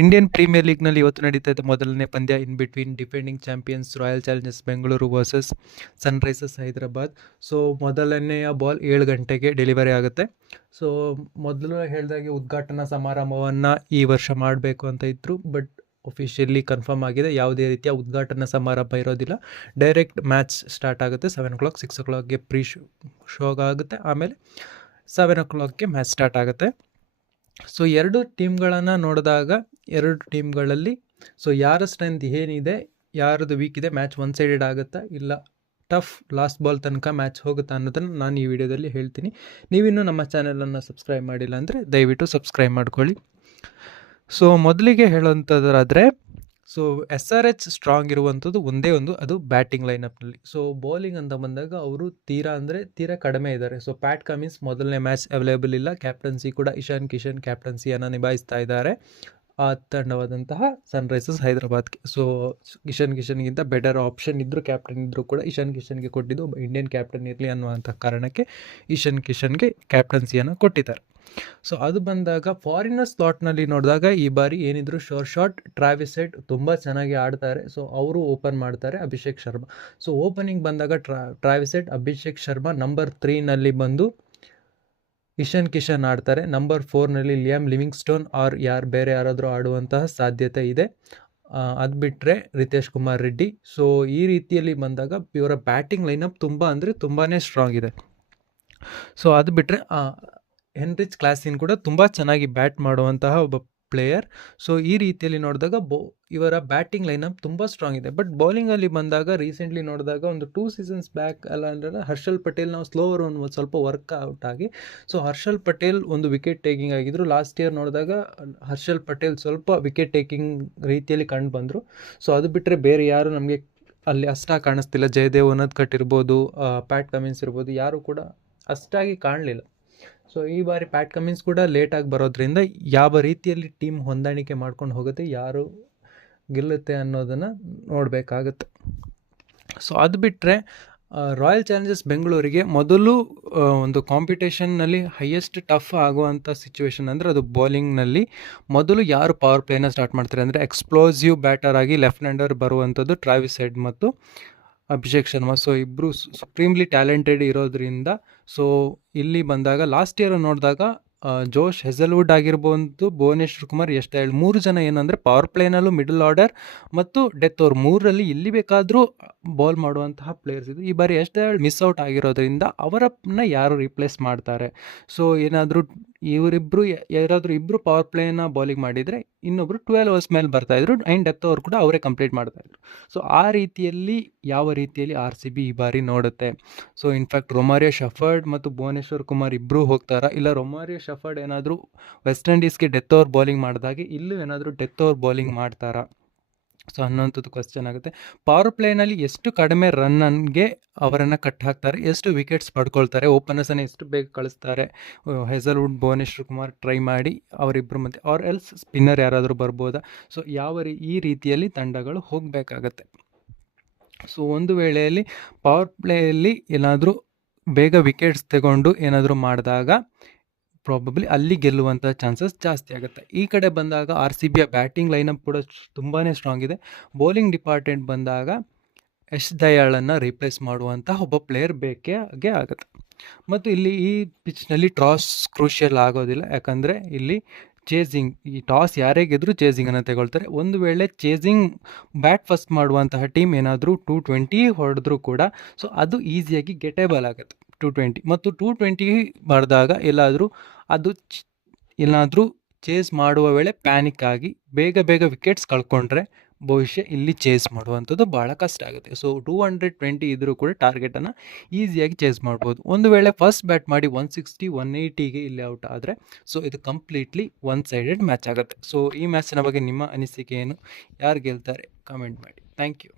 Indian premier ಲೀಗ್ನಲ್ಲಿ ಇವತ್ತು ನಡೀತಾ ಇದೆ ಮೊದಲನೇ ಪಂದ್ಯ in between defending champions royal Challengers Bengaluru versus Sunrisers Hyderabad. So ಮೊದಲನೆಯ ಬಾಲ್ 7 ಗಂಟೆಗೆ ಡೆಲಿವರಿ ಆಗುತ್ತೆ. ಸೊ ಮೊದಲು ಹೇಳಿದಾಗೆ ಉದ್ಘಾಟನಾ ಸಮಾರಂಭವನ್ನು ಈ ವರ್ಷ ಮಾಡಬೇಕು ಅಂತ ಇದ್ದರು, ಬಟ್ ಒಫಿಷಿಯಲಿ ಕನ್ಫರ್ಮ್ ಆಗಿದೆ. ಯಾವುದೇ ರೀತಿಯ ಉದ್ಘಾಟನಾ ಸಮಾರಂಭ ಇರೋದಿಲ್ಲ. ಡೈರೆಕ್ಟ್ ಮ್ಯಾಚ್ ಸ್ಟಾರ್ಟ್ ಆಗುತ್ತೆ 7 o'clock, 6 o'clockಗೆ ಶೋಗ ಆಗುತ್ತೆ. ಆಮೇಲೆ 7 o'clockಗೆ ಮ್ಯಾಚ್ ಸ್ಟಾರ್ಟ್ ಆಗುತ್ತೆ. ಸೊ ಎರಡು ಟೀಮ್ಗಳನ್ನು ನೋಡಿದಾಗ ಎರಡು ಟೀಮ್ಗಳಲ್ಲಿ ಸೊ ಯಾರ ಸ್ಟ್ರೆಂತ್ ಏನಿದೆ, ಯಾರದು ವೀಕ್ ಇದೆ, ಮ್ಯಾಚ್ ಒನ್ ಸೈಡೆಡ್ ಆಗುತ್ತಾ ಇಲ್ಲ ಟಫ್ ಲಾಸ್ಟ್ ಬಾಲ್ ತನಕ ಮ್ಯಾಚ್ ಹೋಗುತ್ತಾ ಅನ್ನೋದನ್ನು ನಾನು ಈ ವಿಡಿಯೋದಲ್ಲಿ ಹೇಳ್ತೀನಿ. ನೀವಿನ್ನೂ ನಮ್ಮ ಚಾನಲನ್ನು ಸಬ್ಸ್ಕ್ರೈಬ್ ಮಾಡಿಲ್ಲ ಅಂದರೆ ದಯವಿಟ್ಟು ಸಬ್ಸ್ಕ್ರೈಬ್ ಮಾಡ್ಕೊಳ್ಳಿ. ಸೊ ಮೊದಲಿಗೆ ಹೇಳುವಂಥದ್ದಾದರೆ, ಸೊ SRH ಸ್ಟ್ರಾಂಗ್ ಇರುವಂಥದ್ದು ಒಂದೇ ಒಂದು, ಅದು ಬ್ಯಾಟಿಂಗ್ ಲೈನಪ್ನಲ್ಲಿ. ಸೊ ಬೌಲಿಂಗ್ ಅಂತ ಬಂದಾಗ ಅವರು ತೀರಾ ಕಡಿಮೆ ಇದ್ದಾರೆ. ಸೊ ಪ್ಯಾಟ್ ಕಮಿನ್ಸ್ ಮೊದಲನೇ ಮ್ಯಾಚ್ ಅವೈಲೇಬಲ್ ಇಲ್ಲ. ಕ್ಯಾಪ್ಟನ್ಸಿ ಕೂಡ ಇಶಾನ್ ಕಿಶನ್ ಕ್ಯಾಪ್ಟನ್ಸಿಯನ್ನು ನಿಭಾಯಿಸ್ತಾ ಇದ್ದಾರೆ ಆ ತಂಡವಾದಂತಹ ಸನ್ರೈಸರ್ಸ್ ಹೈದರಾಬಾದ್ಗೆ. ಸೊ ಕಿಶನ್ಗಿಂತ ಬೆಟರ್ ಆಪ್ಷನ್ ಇದ್ದರೂ, ಕ್ಯಾಪ್ಟನ್ ಇದ್ದರೂ ಕೂಡ ಇಶಾನ್ ಕಿಶನ್ಗೆ ಕೊಟ್ಟಿದ್ದು ಇಂಡಿಯನ್ ಕ್ಯಾಪ್ಟನ್ ಇರಲಿ ಅನ್ನುವಂಥ ಕಾರಣಕ್ಕೆ ಇಶಾನ್ ಕಿಶನ್ಗೆ ಕ್ಯಾಪ್ಟನ್ಸಿಯನ್ನು ಕೊಟ್ಟಿದ್ದಾರೆ. ಸೊ ಅದು ಬಂದಾಗ ಫಾರಿನರ್ ಸ್ಲಾಟ್ನಲ್ಲಿ ನೋಡಿದಾಗ ಈ ಬಾರಿ ಏನಿದ್ರು ಶಾಟ್ ಟ್ರಾವಿಸ್ ಹೆಡ್ ತುಂಬ ಚೆನ್ನಾಗಿ ಆಡ್ತಾರೆ. ಸೊ ಅವರು ಓಪನ್ ಮಾಡ್ತಾರೆ ಅಭಿಷೇಕ್ ಶರ್ಮಾ. ಸೊ ಓಪನಿಂಗ್ ಬಂದಾಗ Travis Head, Abhishek Sharma, number 3ನಲ್ಲಿ ಬಂದು ಇಶಾನ್ ಕಿಶನ್ ಆಡ್ತಾರೆ. ನಂಬರ್ 4ನಲ್ಲಿ ಲಿಯಾಮ್ ಲಿವಿಂಗ್ಸ್ಟೋನ್ ಆರ್ ಬೇರೆ ಯಾರಾದರೂ ಆಡುವಂತಹ ಸಾಧ್ಯತೆ ಇದೆ. ಅದು ಬಿಟ್ಟರೆ ರಿತೇಶ್ ಕುಮಾರ್ ರೆಡ್ಡಿ. ಸೊ ಈ ರೀತಿಯಲ್ಲಿ ಬಂದಾಗ ಇವರ ಬ್ಯಾಟಿಂಗ್ ಲೈನಪ್ ತುಂಬಾ ಸ್ಟ್ರಾಂಗ್ ಇದೆ. ಸೊ ಅದು ಬಿಟ್ಟರೆ ಹೆನ್ರಿಚ್ ಕ್ಲಾಸಿನ್ ಕೂಡ ತುಂಬ ಚೆನ್ನಾಗಿ ಬ್ಯಾಟ್ ಮಾಡುವಂತಹ ಒಬ್ಬ ಪ್ಲೇಯರ್. ಸೊ ಈ ರೀತಿಯಲ್ಲಿ ನೋಡಿದಾಗ ಇವರ ಬ್ಯಾಟಿಂಗ್ ಲೈನಪ್ ತುಂಬ ಸ್ಟ್ರಾಂಗ್ ಇದೆ. ಬಟ್ ಬೌಲಿಂಗಲ್ಲಿ ಬಂದಾಗ ರೀಸೆಂಟ್ಲಿ ನೋಡಿದಾಗ ಒಂದು 2 seasons ಬ್ಯಾಕ್ ಅಂದರೆ ಹರ್ಷಲ್ ಪಟೇಲ್ ನಾವು ಸ್ಲೋವರ್ ಒಂದು ಸ್ವಲ್ಪ ವರ್ಕ್ಔಟ್ ಆಗಿ, ಸೊ ಹರ್ಷಲ್ ಪಟೇಲ್ ಒಂದು ವಿಕೆಟ್ ಟೇಕಿಂಗ್ ಆಗಿದ್ರು. ಲಾಸ್ಟ್ ಇಯರ್ ನೋಡಿದಾಗ ಹರ್ಷಲ್ ಪಟೇಲ್ ಸ್ವಲ್ಪ ವಿಕೆಟ್ ಟೇಕಿಂಗ್ ರೀತಿಯಲ್ಲಿ ಕಂಡು ಬಂದರು. ಸೊ ಅದು ಬಿಟ್ಟರೆ ಬೇರೆ ಯಾರು ನಮಗೆ ಅಲ್ಲಿ ಅಷ್ಟಾಗಿ ಕಾಣಿಸ್ತಿಲ್ಲ. ಜಯದೇವ್ ಉನದ್ಕಟ್ ಇರ್ಬೋದು, ಪ್ಯಾಟ್ ಕಮಿನ್ಸ್ ಇರ್ಬೋದು, ಯಾರು ಕೂಡ ಅಷ್ಟಾಗಿ ಕಾಣಲಿಲ್ಲ. ಸೊ ಈ ಬಾರಿ ಪ್ಯಾಟ್ ಕಮಿನ್ಸ್ ಕೂಡ ಲೇಟಾಗಿ ಬರೋದ್ರಿಂದ ಯಾವ ರೀತಿಯಲ್ಲಿ ಟೀಮ್ ಹೊಂದಾಣಿಕೆ ಮಾಡ್ಕೊಂಡು ಹೋಗುತ್ತೆ, ಯಾರು ಗೆಲ್ಲುತ್ತೆ ಅನ್ನೋದನ್ನು ನೋಡಬೇಕಾಗುತ್ತೆ. ಸೊ ಅದು ಬಿಟ್ಟರೆ ರಾಯಲ್ ಚಾಲೆಂಜರ್ಸ್ ಬೆಂಗಳೂರಿಗೆ ಮೊದಲು ಒಂದು ಕಾಂಪಿಟೇಷನ್ನಲ್ಲಿ ಹೈಯೆಸ್ಟ್ ಟಫ್ ಆಗುವಂಥ ಸಿಚುವೇಶನ್ ಅಂದರೆ ಅದು ಬೌಲಿಂಗ್ನಲ್ಲಿ ಮೊದಲು ಯಾರು ಪವರ್ ಪ್ಲೇನ ಸ್ಟಾರ್ಟ್ ಮಾಡ್ತಾರೆ ಅಂದರೆ ಎಕ್ಸ್ಪ್ಲೋಸಿವ್ ಬ್ಯಾಟರ್ ಆಗಿ ಲೆಫ್ಟ್ ಹ್ಯಾಂಡರ್ ಬರುವಂಥದ್ದು ಟ್ರಾವಿಸ್ ಹೆಡ್ ಮತ್ತು ಅಭಿಷೇಕ್ ಶರ್ಮಾ. ಸೊ ಇಬ್ಬರು ಸುಪ್ರೀಮ್ಲಿ ಟ್ಯಾಲೆಂಟೆಡ್ ಇರೋದ್ರಿಂದ, ಸೊ ಇಲ್ಲಿ ಬಂದಾಗ ಲಾಸ್ಟ್ ಇಯರ್ ನೋಡಿದಾಗ ಜೋಶ್ ಹೆಸಲ್ವುಡ್ ಆಗಿರ್ಬೋದು, ಭುವನೇಶ್ವರ್ ಕುಮಾರ್, ಯಶ್ದಯಾಳ್ 3 ಜನ ಏನಂದರೆ ಪವರ್ ಪ್ಲೇನಲ್ಲೂ ಮಿಡಲ್ ಆರ್ಡರ್ ಮತ್ತು ಡೆತ್ ಓವರ್ 3ರಲ್ಲಿ ಎಲ್ಲಿ ಬೇಕಾದರೂ ಬಾಲ್ ಮಾಡುವಂತಹ ಪ್ಲೇಯರ್ಸ್ ಇದು. ಈ ಬಾರಿ ಯಶ್ದಯಾಳ್ ಮಿಸ್ ಔಟ್ ಆಗಿರೋದ್ರಿಂದ ಅವರನ್ನ ಯಾರು ರಿಪ್ಲೇಸ್ ಮಾಡ್ತಾರೆ. ಸೊ ಏನಾದರೂ ಯಾರಾದರೂ ಇಬ್ಬರು ಪವರ್ ಪ್ಲೇನ ಬೌಲಿಂಗ್ ಮಾಡಿದರೆ ಇನ್ನೊಬ್ಬರು 12 overs ಮೇಲೆ ಬರ್ತಾಯಿದ್ರು, ಆ್ಯಂಡ್ ಡೆತ್ ಓವರ್ ಕೂಡ ಅವರೇ ಕಂಪ್ಲೀಟ್ ಮಾಡ್ತಾಯಿದ್ರು. ಸೊ ಆ ರೀತಿಯಲ್ಲಿ ಯಾವ ರೀತಿಯಲ್ಲಿ RCB ಈ ಬಾರಿ ನೋಡುತ್ತೆ. ಸೊ ಇನ್ಫ್ಯಾಕ್ಟ್ ರೊಮಾರಿಯೋ ಶಫರ್ಡ್ ಮತ್ತು ಭುವನೇಶ್ವರ್ ಕುಮಾರ್ ಇಬ್ಬರೂ ಹೋಗ್ತಾರಾ, ಇಲ್ಲ ರೊಮಾರಿಯೋ ಶಫರ್ಡ್ ಏನಾದರೂ ವೆಸ್ಟ್ ಇಂಡೀಸ್ಗೆ ಡೆತ್ ಓವರ್ ಬೌಲಿಂಗ್ ಮಾಡಿದಾಗೆ ಇಲ್ಲೂ ಏನಾದರೂ ಡೆತ್ ಓವರ್ ಬೌಲಿಂಗ್ ಮಾಡ್ತಾರಾ ಸೊ ಅನ್ನೋಂಥದ್ದು ಕ್ವಶ್ಚನ್ ಆಗುತ್ತೆ. ಪವರ್ ಪ್ಲೇನಲ್ಲಿ ಎಷ್ಟು ಕಡಿಮೆ ರನ್ಗೆ ಅವರನ್ನು ಕಟ್ ಹಾಕ್ತಾರೆ, ಎಷ್ಟು ವಿಕೆಟ್ಸ್ ಪಡ್ಕೊಳ್ತಾರೆ, ಓಪನರ್ಸನ್ನು ಎಷ್ಟು ಬೇಗ ಕಳಿಸ್ತಾರೆ, ಹೆಸಲ್ವುಡ್, ಭುವನೇಶ್ವರ್ ಕುಮಾರ್ ಟ್ರೈ ಮಾಡಿ ಅವರಿಬ್ಬರು ಮಧ್ಯೆ ಆರ್ ಎಲ್ಸ್ ಸ್ಪಿನ್ನರ್ ಯಾರಾದರೂ ಬರ್ಬೋದಾ. ಸೊ ಈ ರೀತಿಯಲ್ಲಿ ತಂಡಗಳು ಹೋಗಬೇಕಾಗತ್ತೆ. ಸೊ ಒಂದು ವೇಳೆಯಲ್ಲಿ ಪವರ್ ಪ್ಲೇಯಲ್ಲಿ ಏನಾದರೂ ಬೇಗ ವಿಕೆಟ್ಸ್ ತಗೊಂಡು ಏನಾದರೂ ಮಾಡಿದಾಗ ಪ್ರಾಬಬ್ಲಿ ಅಲ್ಲಿ ಗೆಲ್ಲುವಂಥ ಚಾನ್ಸಸ್ ಜಾಸ್ತಿ ಆಗುತ್ತೆ. ಈ ಕಡೆ ಬಂದಾಗ RCBಯ ಬ್ಯಾಟಿಂಗ್ ಲೈನಪ್ ಕೂಡ ತುಂಬಾ ಸ್ಟ್ರಾಂಗ್ ಇದೆ. ಬೌಲಿಂಗ್ ಡಿಪಾರ್ಟ್ಮೆಂಟ್ ಬಂದಾಗ ಯಶ್ದಯಾಳನ್ನು ರಿಪ್ಲೇಸ್ ಮಾಡುವಂಥ ಒಬ್ಬ ಪ್ಲೇಯರ್ ಬೇಕೇ ಆಗುತ್ತೆ. ಮತ್ತು ಇಲ್ಲಿ ಈ ಪಿಚ್ನಲ್ಲಿ ಟಾಸ್ ಕ್ರೂಷಿಯಲ್ ಆಗೋದಿಲ್ಲ, ಯಾಕಂದರೆ ಇಲ್ಲಿ ಈ ಟಾಸ್ ಯಾರೇ ಗೆದ್ದರೂ ಚೇಸಿಂಗನ್ನು ತಗೊಳ್ತಾರೆ. ಒಂದು ವೇಳೆ ಚೇಸಿಂಗ್ ಬ್ಯಾಟ್ ಫಸ್ಟ್ ಮಾಡುವಂತಹ ಟೀಮ್ ಏನಾದರೂ 220 ಹೊಡೆದ್ರೂ ಕೂಡ ಸೊ ಅದು ಈಸಿಯಾಗಿ ಗೆಟೇಬಲ್ ಆಗುತ್ತೆ 220. ಮತ್ತು 220 ಮಾಡಿದಾಗ ಏನಾದರೂ ಚೇಸ್ ಮಾಡುವ ವೇಳೆ ಪ್ಯಾನಿಕ್ ಆಗಿ ಬೇಗ ವಿಕೆಟ್ಸ್ ಕಳ್ಕೊಂಡ್ರೆ ಭವಿಷ್ಯ ಇಲ್ಲಿ ಚೇಸ್ ಮಾಡುವಂಥದ್ದು ಭಾಳ ಕಷ್ಟ ಆಗುತ್ತೆ. ಸೊ 220 ಇದ್ದರೂ ಕೂಡ ಟಾರ್ಗೆಟನ್ನು ಈಸಿಯಾಗಿ ಚೇಸ್ ಮಾಡ್ಬೋದು. ಒಂದು ವೇಳೆ ಫಸ್ಟ್ ಬ್ಯಾಟ್ ಮಾಡಿ 160, 180ಗೆ ಇಲ್ಲಿ ಔಟ್ ಆದರೆ ಸೊ ಇದು ಕಂಪ್ಲೀಟ್ಲಿ ಒನ್ ಸೈಡೆಡ್ ಮ್ಯಾಚ್ ಆಗುತ್ತೆ. ಸೊ ಈ ಮ್ಯಾಚಿನ ಬಗ್ಗೆ ನಿಮ್ಮ ಅನಿಸಿಕೆ ಏನು, ಯಾರು ಗೆಲ್ತಾರೆ ಕಮೆಂಟ್ ಮಾಡಿ. Thank you.